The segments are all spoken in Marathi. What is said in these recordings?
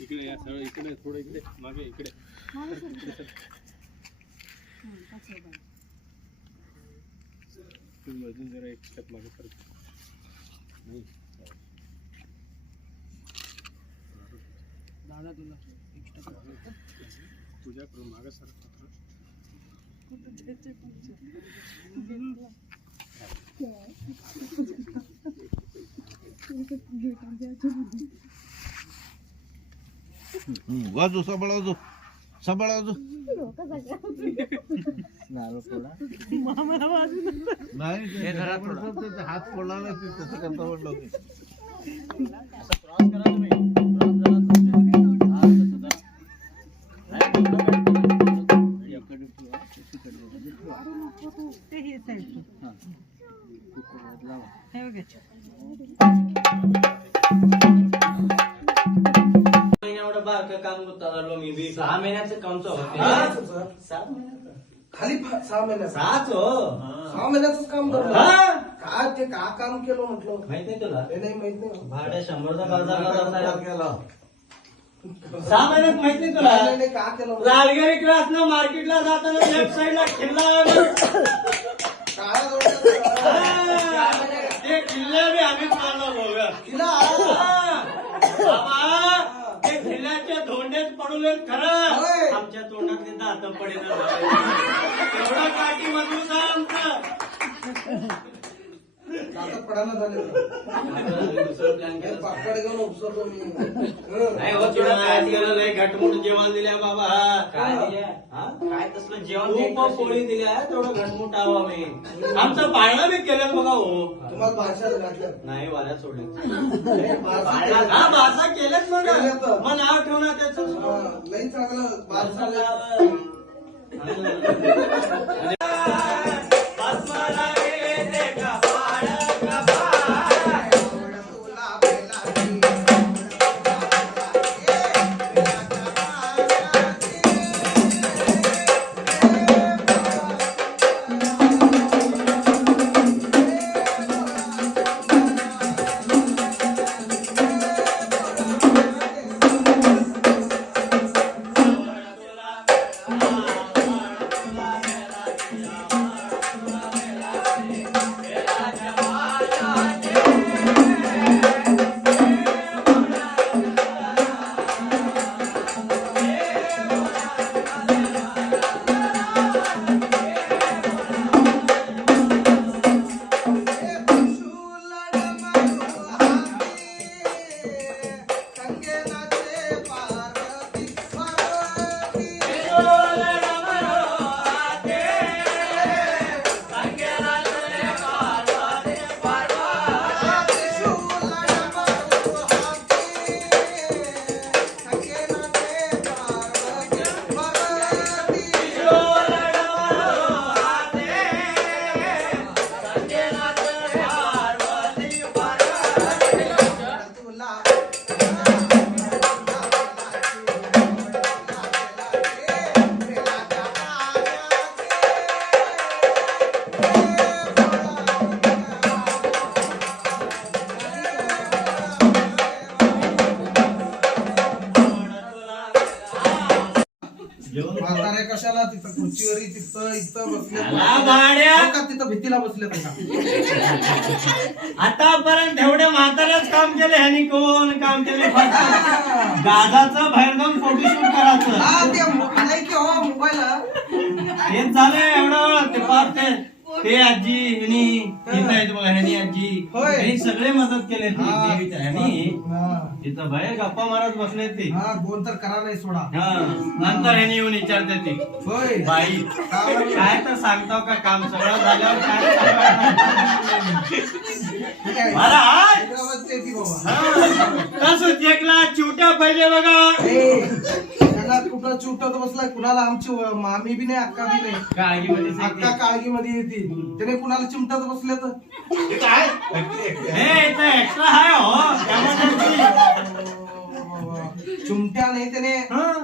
इकडे या सरळ इकडे थोडं इकडे मागे इकडे तुम्ही अजून जरा एक स्टेप मागे परत नाही दादा तुला एक स्टेप तुझ्याकडून मागे सर बाजू सांभाळा सांभाळा नाही हात पडला तसं करता म्हणलं काम करता मी 6 महिन्याचं काम होते खाली 6 महिन्याचं 6 हो 6 महिन्याचं काम करतो काय ते का काम केलं म्हटलं माहित नाही तुला नाही माहित नाही भाड्या 100चा बाजार केला 6 महिन्यात माहित नाही तुला नाही का केलं लालगरी क्रॉसनं मार्केटला जाताना लेफ्ट साईडला किल्ला काय ते किल्ले बी आम्हीच मारलो बघा तिला बाबा ते किल्ल्याचे धोंडेच पडूलेत खरं आमच्या तोंडातले दात पडेल एवढा काठी मजबूत आहे आमचं पडायला झाले दुसरं प्लॅन केलं पाकडे घेऊन उपसरतो मी नाही हो तुला नाही घटमुट जेवण दिल्या बाबा काय दिल्या काय तसलं जेवण पोळी दिल्या तेवढं घटमुट आवा मी आमचं पाळणं बी केलं बघा हो तुम्हाला भाषा घातल्या नाही वाऱ्यात सोडले हा भाषा केलंच मग नाव ठेवणार त्याचं लई चांगलं म्हातारे कशाला तिथं खुर्चीवर तिथं इथं बसले का तिथं भीतीला बसले आतापर्यंत एवढे म्हातारेच काम केले ह्यानी कोण काम केले गाजाचं बाहेरगाम फोटोशूट करायचं मोबाईल हे झालंय एवढं ते पार ते आजी ह्यानी आहेत बघा ह्यानी आजी ह्यानी सगळे मदत केले देवीच्या ह्यानी तिथं बाहेर गप्पा मारत बसले ते दोन तर करा नाही सोडा नंतर ह्यानी येऊन विचारते ते बाई काय तर सांगताव का काम सगळं झाल्यावर काय मला तसं एकला चिवट्या पाहिजे बघा कुठं चिवटत बसलाय कुणाला आमची मामी बी नाही अक्का बी नाही काळजीमध्ये अक्का काळजीमध्ये येते त्याने कुणाला चिमटत बसले तर काय एक्स्ट्रा आहे हो चिमट्या नाही त्याने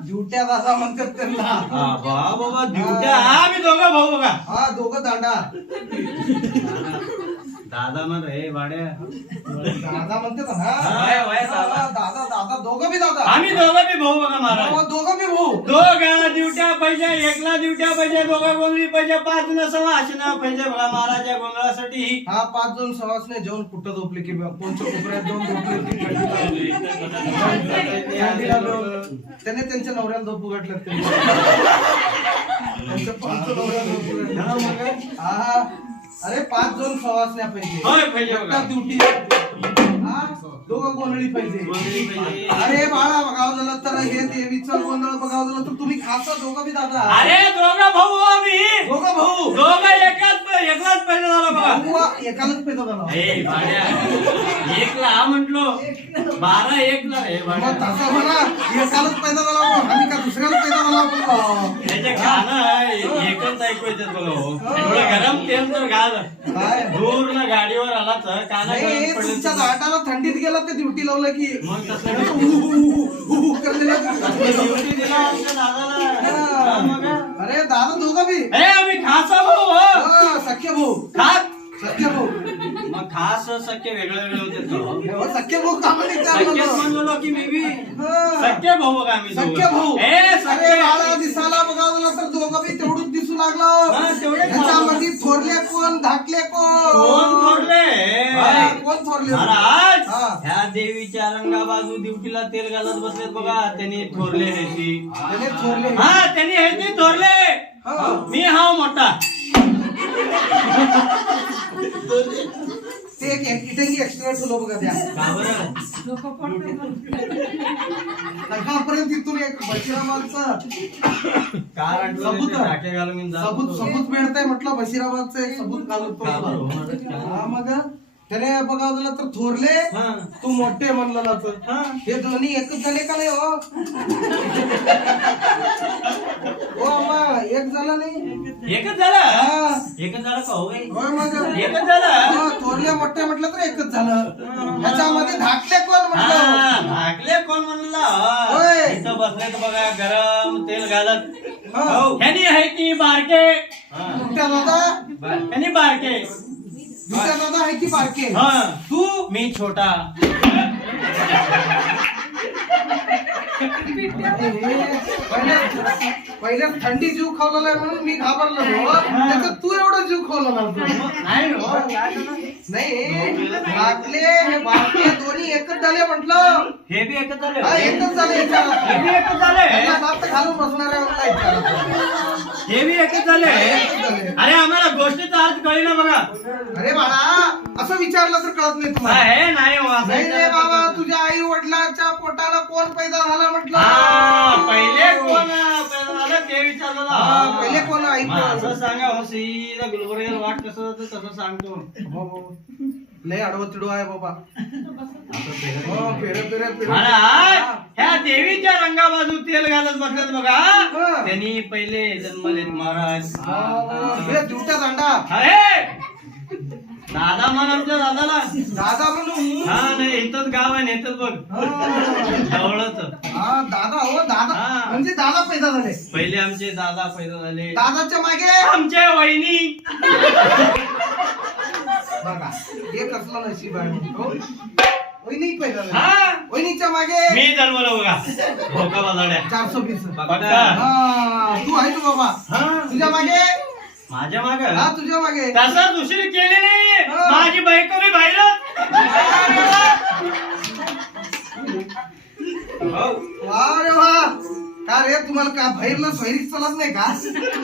ड्युट्या दादा म्हणतात त्यांना बाबा ड्युट्या आम्ही दोघं भाऊ बघा दोघं दांडा दादा म्हण रे भाड्या. दादा म्हणते ना वय दादा. दादा दादा दोघं बी दादा आम्ही दोघं बी भाऊ बघा महाराज. दोघं बी भाऊ दोघा ड्युट्या पाहिजे, एकला ड्युट्या पाहिजे, दोघा गोंधळी पाहिजे, 5 जण सवासना पाहिजे बघा महाराजा गोंधळासाठी. हा 5 जण सवासने जेवण कुठं झोपले की कोणच्या कोपऱ्यात जाऊन झोपले की त्याने त्यांच्या नवऱ्याला झोप उघडलं त्यांच्या 5 नवऱ्याला झोप उघडलं. हा अरे 5 जण सवासण्या होय, पाहिजे पाहिजे बघा. ड्युटी दोघं गोंधळी पाहिजे. गोंधळी पाहिजे. अरे बाळा बघावं झालं तर हे देवीचं गोंधळ बघावं झालं तर तुम्ही खासा दोघं बी दादा अरे दोघं भाऊ आम्ही. दोघं भाऊ दोघं एकलाच पाहिजे झाला बघा. भाऊ एकालाच पैदा झाला. ए भाड्या, एकला म्हंटलो 12 एकला रे मग भाड्या. तसं म्हणा एकालाच पैदा झाला हो. आम्ही का दुसऱ्याला पैदा झाला आपण? त्याचे गाणं एकच ऐकू येतात बघा हो. थोडं गरम तेल तर घाल. काय दूर ना गाडीवर आला तर काना नाही गरम पडले तुमच्या तर- दाटाला थंडीत गेला ते ड्युटी लावलं की मग तसं करलेलं. ड्युटी दिला आमच्या दादाला. हा, मग. अरे दादा दोघं बी ए आम्ही खासा भाऊ हो. हा, सख्य भाऊ खास सख्य भाऊ मग खास सख्य वेगळे वेगळे होते तो. हो, सख्य भाऊ कामाने सख्यच म्हणलो की मी बी सख्य भाऊ बघा आम्ही दोघं. सख्य भाऊ ए अरे सख्य बाळा दिसाला बघावं तर दोघं बी तेवढंच दिसू हा, लागलं. तेवढेच त्याच्यामध्ये थोरले कोण धाकले कोण थोरले? हा, कोण थोरले महाराज हा. ह्या देवीच्या रंगाबाजू ड्युटीला तेल घालत बसलेत बघा. त्यांनी थोरले हे ती. त्याने थोरले हा त्यांनी हे ती थोरले. हा. मी हाव मोठा. ते एक इटेंगी एक्स्ट्रा ठेवलं बघा त्या का बरं? नकापर्यंत इथून एक बशिराबादचं कार आठवलं सबूत ते आहे. टाके घालून मी जात सबूत होतो. सबूत मिळतंय म्हटलं बशिराबादचं एक सबूत घालतो का बरं हो महाराज? हा मग त्याने बघा झालं तर थोरले हा. तू मोठे म्हणलं ना तर हा. हे दोन्ही एकच झाले का नाही हो हो मग एक झाला नाही एकच झालं. हा. एकच झालं का हो बाई? होय मग एकच झालं. हो, थोरले मोठे म्हटलं तर एकच झालं. त्याच्यामध्ये धाकले कोण म्हटलं हा, भाकले कोण म्हणला? होय. इथं बसलेत बघा गरम तेल घालत. हा. हो, ह्यानी आहे ती बारके. हा. मोठ्या दादा ह्यानी बारके. दुसऱ्या दादा आहे की बारके हा. तू मी छोटा. पहिले थंडी जीव खावलेला आहे म्हणून मी घाबरलो हो. त्याच्यात तू एवढा जीव खावला नाही हो. नाही बाटले हे बाटले दोन्ही एकच झाले म्हटलं. हे बी एकच झाले. हा, एकच झाले हे बी एकच झाले. त्याला दात घालून बसणाऱ्या हे बी एकच झाले. अरे आम्हाला गोष्टीचा अर्थ कळेना बघा. अरे बाळा असं विचारलं तर कळत नाही तुम्हाला. हे नाही हो, असं नाही रे विचारलं बाबा तर- तुझ्या आई वडिलांच्या पोटाला कोण पैदा झाला म्हटलं. हा, पहिले कोण पैदा झालं ते विचारलं ना. हा, पहिले कोण आई मग असं सांगा हो, सीधा गुलबर्ग्याला वाट कसं जातं तसं सांगतो. हो. लय आडवं तिडू आहे बाबा. असं पेरत हो, नाही. फेरे फेरे फेरे. महाराज ह्या देवीच्या रंगाबाजू तेल घालत बसल्यात बघा. हा. त्यांनी पहिले जन्मलेत महाराज. हे दिवटा दांडा अरे दादा म्हण आमच्या दादाला. दादा म्हणून हा नाही इथंच गाव आहे इथंच बघ जवळच. हा दादा हो दादा हा. म्हणजे दादा पैदा झाले. पहिले आमचे दादा पैदा झाले. दादाच्या मागे आमचे वहिनी. बघा हे कसलं नशीब आहे हो. वहिनी पैदा झाले. हा वहिनीच्या मागे मी जन्मलो बघा भोका बाजाड्या. 420. बघा. हा तू आहे तू बाबा. हा तुझ्या मागे माझ्या माग हा तुझ्या मागे तसं दुसरी केली नाही. हा. माझी बायको मी बाहेरच. वा रे वा. का रे तुम्हाला का बाहेरला सोयरीक चालत नाही का?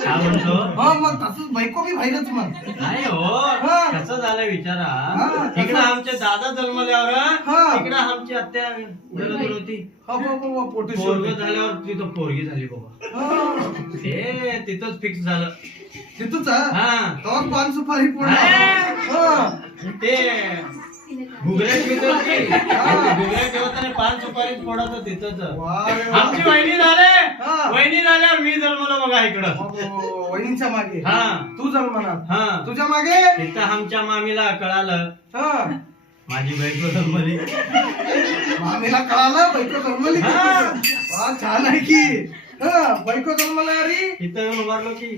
काय म्हणतो? हो मग तसंच बायको बी बाहेरच मग. नाही हो हा. कसं झालं विचारा. हा, कसं? इकडं आमचे दादा जन्मल्यावर हा. इकडं आमची आत्या गरज होती. हो हो हो पोटी पोरग झाल्यावर तिथं पोरगी झाली बाबा. ते तिथंच फिक्स झालं. तिथूच हा तर पान सुपारी हा. फोडा. ते घुगऱ्या ठेवत आणि पान सुपारी फोडायचं तिथंच. आमची वहिनी झाले. हा. वहिनी झाल्यावर मी जन्मलो बघा इकडं. वहिनीच्या मागे हा तू जन्मणार. हा तुझ्या मागे तिथं आमच्या मामीला कळालं हा. माझी बायको जन्मली. मामीला कळालं बायको जन्मली. हा. वा, छान आहे की. हा, बायको जन्मला अरे इथं येऊन उभारलो की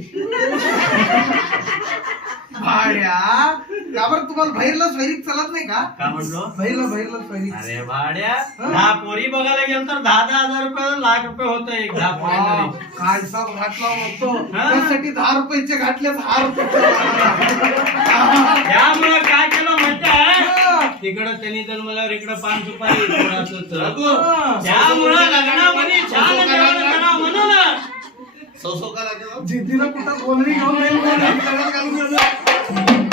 भाड्या का बरं तुम्हाला बाहेरला स्वैरीक चालत नाही का? का म्हणलो? बाहेरला स्वैरीक. अरे भाड्या 10 पोरी बघायला गेलं तर 10,000 रुपये लाख रुपये होत एक 10 पोरी. काय हिसाब घातला होतो हा. त्यासाठी 10 रुपयाचे घातले 10 रुपये. त्यामुळे काय केलं माहिती आहे? हा. तिकडं त्यांनी तर मला इकडं 5 सुपारी थोडासा होतं. त्यामुळं लग्नामध्ये छान जेवण करा म्हणून सौसो का लागेल जिद्दीला कुठं बोलणी घेऊन नाही, घालून गेलं.